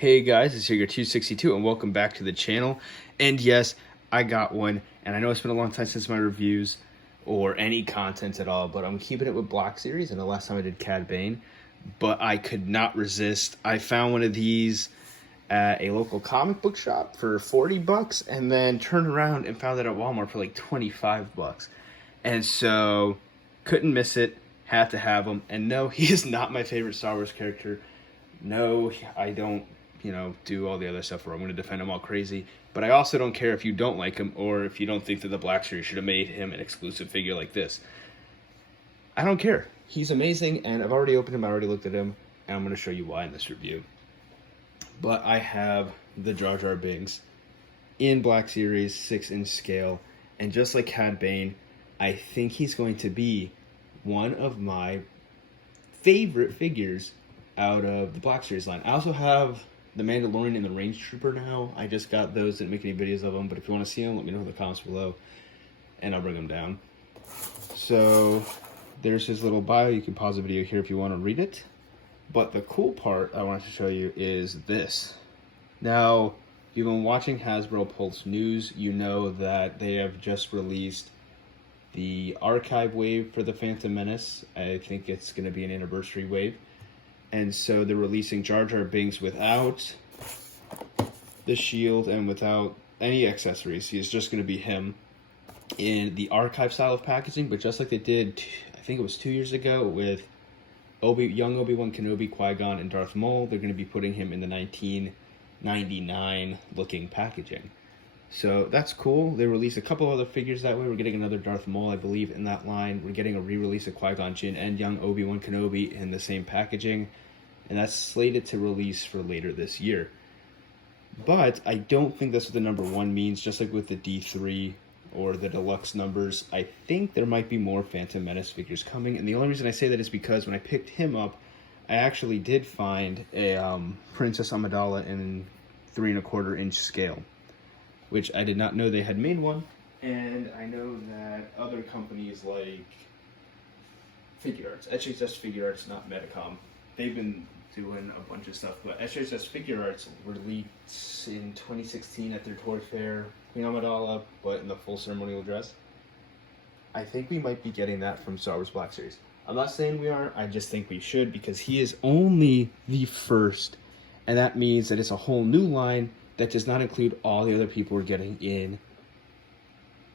Hey guys, it's Figure 262 and welcome back to the channel. And yes, I got one, and I know it's been a long time since my reviews or any content at all, but I'm keeping it with Black Series, and the last time I did Cad Bane, but I could not resist. I found one of these at a local comic book shop for 40 bucks and then turned around and found it at Walmart for like 25 bucks. And so couldn't miss it, had to have him. And no, he is not my favorite Star Wars character. No, I don't, do all the other stuff where I'm going to defend him all crazy. But I also don't care if you don't like him or if you don't think that the Black Series should have made him an exclusive figure like this. I don't care. He's amazing, and I've already opened him, I already looked at him, and I'm going to show you why in this review. But I have the Jar Jar Binks in Black Series, 6-inch scale, and just like Cad Bane, I think he's going to be one of my favorite figures out of the Black Series line. I also have the Mandalorian and the Range Trooper now. I just got those, didn't make any videos of them, but if you want to see them, let me know in the comments below, and I'll bring them down. So there's his little bio. You can pause the video here if you want to read it. But the cool part I wanted to show you is this. Now, if you've been watching Hasbro Pulse News, you know that they have just released the archive wave for the Phantom Menace. I think it's going to be an anniversary wave. And so they're releasing Jar Jar Binks without the shield and without any accessories. He's just going to be him in the archive style of packaging, but just like they did, I think it was 2 years ago with young Obi-Wan Kenobi, Qui-Gon, and Darth Maul, they're going to be putting him in the 1999 looking packaging. So that's cool. They released a couple other figures that way. We're getting another Darth Maul, I believe, in that line. We're getting a re-release of Qui-Gon Jinn and young Obi-Wan Kenobi in the same packaging. And that's slated to release for later this year. But I don't think that's what the number 1 means, just like with the D3 or the deluxe numbers. I think there might be more Phantom Menace figures coming. And the only reason I say that is because when I picked him up, I actually did find a Princess Amidala in 3¼ inch scale, which I did not know they had made one. And I know that other companies like Figure Arts, HHS Figure Arts, not Medicom, they've been doing a bunch of stuff. But HHS Figure Arts released in 2016 at their toy fair, Queen Amidala, but in the full ceremonial dress. I think we might be getting that from Star Wars Black Series. I'm not saying we are, I just think we should, because he is only the first, and that means that it's a whole new line that does not include all the other people we're getting in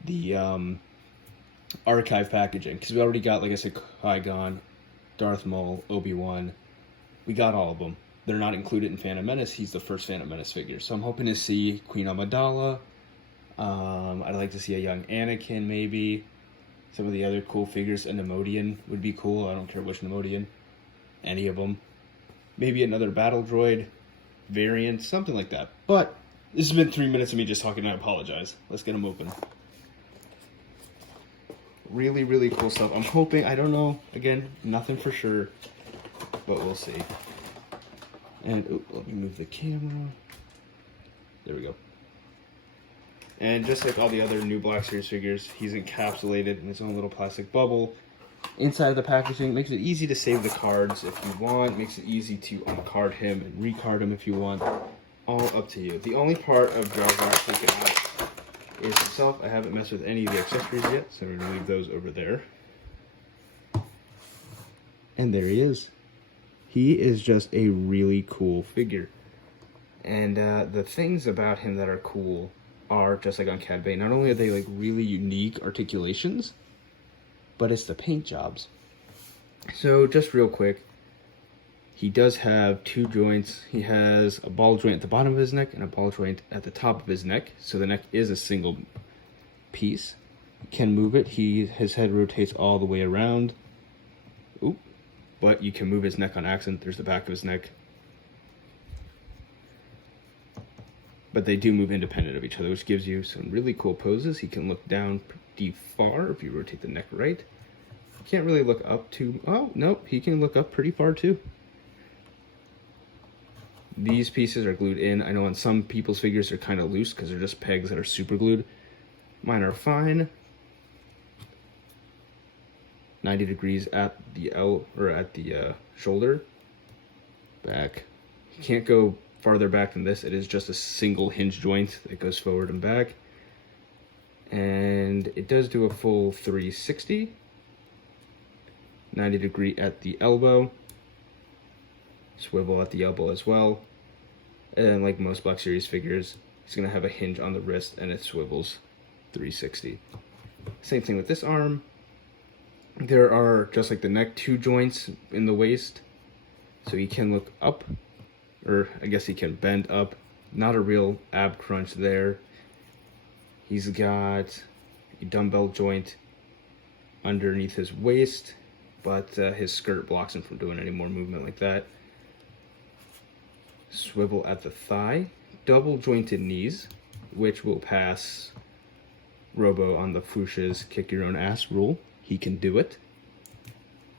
the archive packaging. Because we already got, like I said, Qui-Gon, Darth Maul, Obi-Wan. We got all of them. They're not included in Phantom Menace. He's the first Phantom Menace figure. So I'm hoping to see Queen Amidala. I'd like to see a young Anakin, maybe. Some of the other cool figures. A Nemodian would be cool. I don't care which Nemodian. Any of them. Maybe another battle droid variant, something like that. But this has been 3 minutes of me just talking, and I apologize. Let's get them open. Really, really cool stuff. I'm hoping, I don't know, again, nothing for sure, but we'll see. And let me move the camera. There we go. And just like all the other new Black Series figures, he's encapsulated in his own little plastic bubble. Inside of the packaging makes it easy to save the cards if you want, makes it easy to uncard him and recard him if you want. All up to you. The only part of Jar Jar taken out is himself. I haven't messed with any of the accessories yet, so I'm going to leave those over there. And there he is. He is just a really cool figure. And the things about him that are cool are, just like on Cad Bane, not only are they like really unique articulations, but it's the paint jobs. So just real quick, he does have 2 joints. He has a ball joint at the bottom of his neck and a ball joint at the top of his neck. So the neck is a single piece. You can move it. His head rotates all the way around. Oop. But you can move his neck on accident. There's the back of his neck. But they do move independent of each other, which gives you some really cool poses. He can look down pretty far if you rotate the neck right. Can't really look up too... Oh, nope, he can look up pretty far too. These pieces are glued in. I know on some people's figures they're kind of loose because they're just pegs that are super glued. Mine are fine. 90 degrees at the shoulder. Back. You can't go farther back than this. It is just a single hinge joint that goes forward and back. And it does do a full 360, 90 degree at the elbow, swivel at the elbow as well. And like most Black Series figures, it's going to have a hinge on the wrist and it swivels 360. Same thing with this arm. There are, just like the neck, 2 joints in the waist. So he can look up, or I guess he can bend up. Not a real ab crunch there. He's got a dumbbell joint underneath his waist, but his skirt blocks him from doing any more movement like that. Swivel at the thigh. Double jointed knees, which will pass Robo on the Fuchsia's kick your own ass rule. He can do it.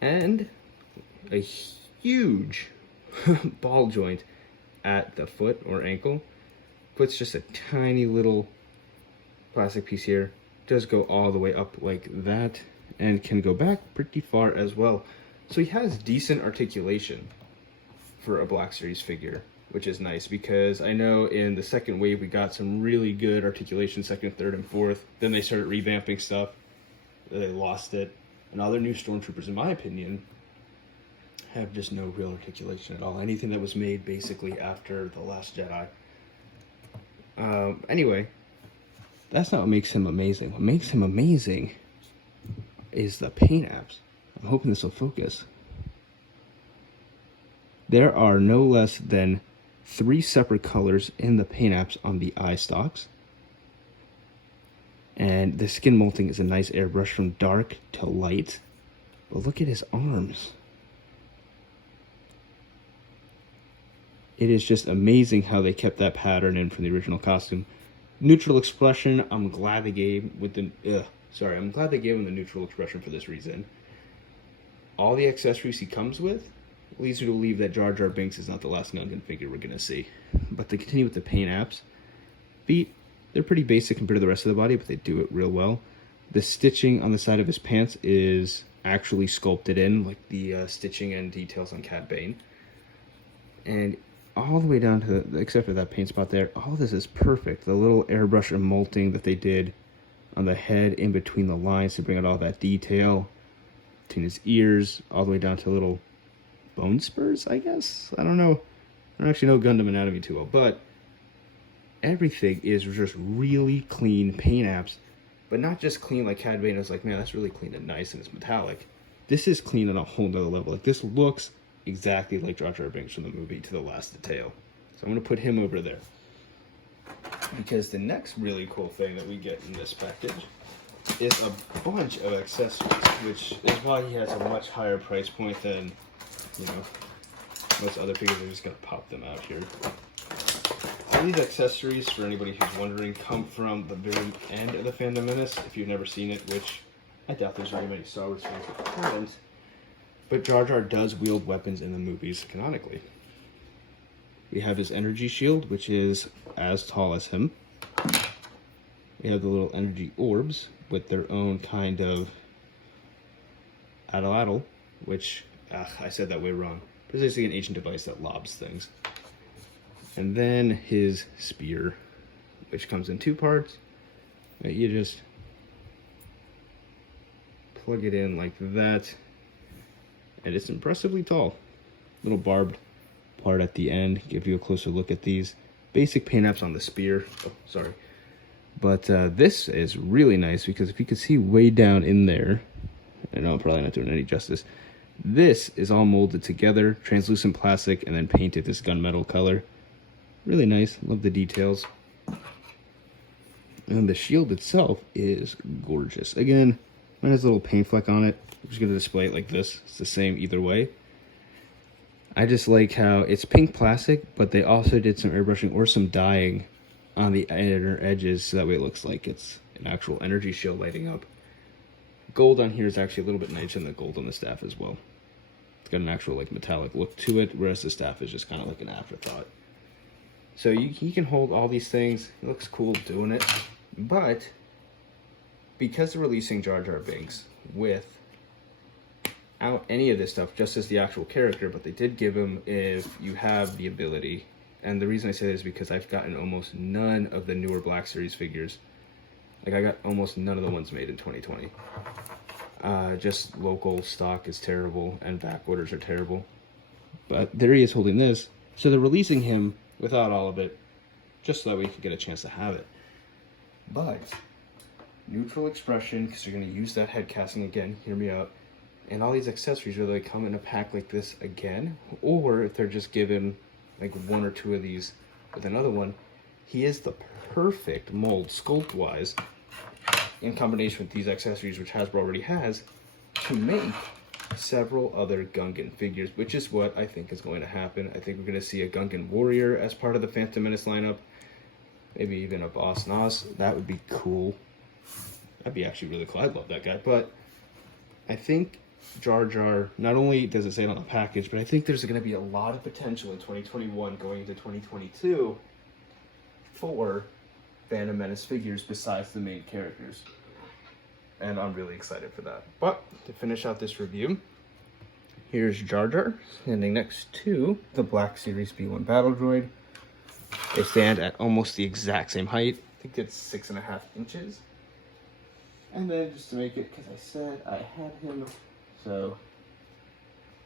And a huge ball joint at the foot or ankle. Puts just a tiny little plastic piece here. Does go all the way up like that and can go back pretty far as well. So he has decent articulation for a Black Series figure, which is nice, because I know in the second wave we got some really good articulation, second, third, and fourth. Then they started revamping stuff. They lost it. And all their new Stormtroopers, in my opinion, have just no real articulation at all. Anything that was made basically after The Last Jedi. Anyway, that's not what makes him amazing. What makes him amazing is the paint apps. I'm hoping this will focus. There are no less than 3 separate colors in the paint apps on the eye stalks. And the skin molting is a nice airbrush from dark to light. But look at his arms. It is just amazing how they kept that pattern in from the original costume. Neutral expression, I'm glad they gave with the I'm glad they gave him the neutral expression for this reason. All the accessories he comes with leads you to believe that Jar Jar Binks is not the last Gungan figure we're gonna see. But to continue with the paint apps, feet, they're pretty basic compared to the rest of the body, but they do it real well. The stitching on the side of his pants is actually sculpted in, like the stitching and details on Cad Bane. And all the way down to except for that paint spot there, all of this is perfect. The little airbrush and molting that they did on the head in between the lines to bring out all that detail. Between his ears, all the way down to little bone spurs, I guess? I don't know. I don't actually know Gundam anatomy too well, but everything is just really clean paint apps. But not just clean like Cad Bane. I was like, man, that's really clean and nice and it's metallic. This is clean on a whole nother level. Like, this looks exactly like Jar Jar Binks from the movie to the last detail. So I'm going to put him over there. Because the next really cool thing that we get in this package is a bunch of accessories, which is why he has a much higher price point than, you know, most other figures. I'm just going to pop them out here. All these accessories, for anybody who's wondering, come from the very end of the Phantom Menace, if you've never seen it, which I doubt there's very many Star Wars fans that haven't. But Jar Jar does wield weapons in the movies canonically. We have his energy shield, which is as tall as him. We have the little energy orbs with their own kind of addle, which, I said that way wrong. But it's basically an ancient device that lobs things. And then his spear, which comes in 2 parts. You just plug it in like that. And it's impressively tall. Little barbed part at the end. Give you a closer look at these. Basic paint apps on the spear. Oh, sorry. But this is really nice because if you can see way down in there, I know I'm probably not doing any justice. This is all molded together, translucent plastic, and then painted this gunmetal color. Really nice. Love the details. And the shield itself is gorgeous. Again, it has a little paint fleck on it. I'm just going to display it like this. It's the same either way. I just like how it's pink plastic, but they also did some airbrushing or some dyeing on the inner edges, so that way it looks like it's an actual energy shield lighting up. Gold on here is actually a little bit nicer than the gold on the staff as well. It's got an actual like metallic look to it, whereas the staff is just kind of like an afterthought. So he can hold all these things. It looks cool doing it. But because they're releasing Jar Jar Binks without any of this stuff, just as the actual character, but they did give him, if you have the ability And the reason I say that is because I've gotten almost none of the newer Black Series figures. Like, I got almost none of the ones made in 2020. Just local stock is terrible, and back orders are terrible. But there he is holding this. So they're releasing him without all of it, just so that we can get a chance to have it. But neutral expression, because you're going to use that head casting again, hear me out. And all these accessories, whether they come in a pack like this again, or if they're just given like one or two of these with another one, he is the perfect mold, sculpt-wise, in combination with these accessories, which Hasbro already has, to make several other Gungan figures, which is what I think is going to happen. I think we're going to see a Gungan Warrior as part of the Phantom Menace lineup. Maybe even a Boss Nass. That would be cool. That'd be actually really cool. I love that guy. But I think Jar Jar, not only does it say it on the package, but I think there's going to be a lot of potential in 2021 going into 2022 for Phantom Menace figures besides the main characters. And I'm really excited for that. But to finish out this review, here's Jar Jar standing next to the Black Series B1 Battle Droid. They stand at almost the exact same height. I think it's 6.5 inches. And then just to make it, because I said I had him, so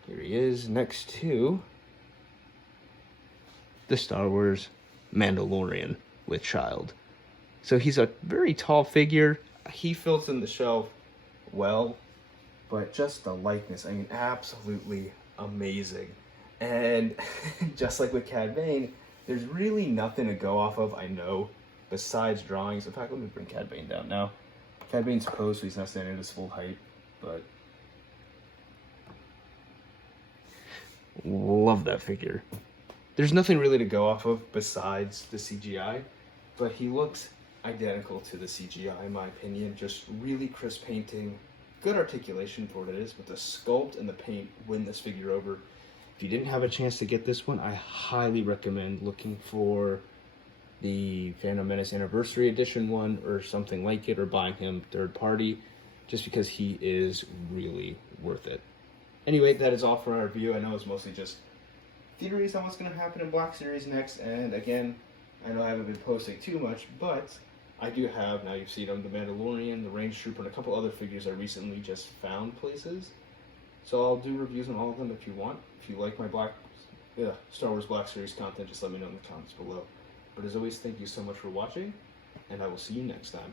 here he is next to the Star Wars Mandalorian with child. So he's a very tall figure. He fills in the shelf well, but just the likeness, I mean, absolutely amazing. And just like with Cad Bane, there's really nothing to go off of, I know, besides drawings. In fact, let me bring Cad Bane down now. Cad Bane's posed, so he's not standing at his full height, but love that figure. There's nothing really to go off of besides the CGI, but he looks identical to the CGI in my opinion. Just really crisp painting, good articulation for what it is, but the sculpt and the paint win this figure over. If you didn't have a chance to get this one, I highly recommend looking for the Phantom Menace Anniversary Edition one or something like it, or buying him third party, just because he is really worth it. Anyway, that is all for our review. I know it's mostly just theories on what's going to happen in Black Series next, and again, I know I haven't been posting too much, but I do have, now you've seen them, the Mandalorian, the Range Trooper, and a couple other figures I recently just found places. So I'll do reviews on all of them if you want. If you like my Star Wars Black Series content, just let me know in the comments below. But as always, thank you so much for watching, and I will see you next time.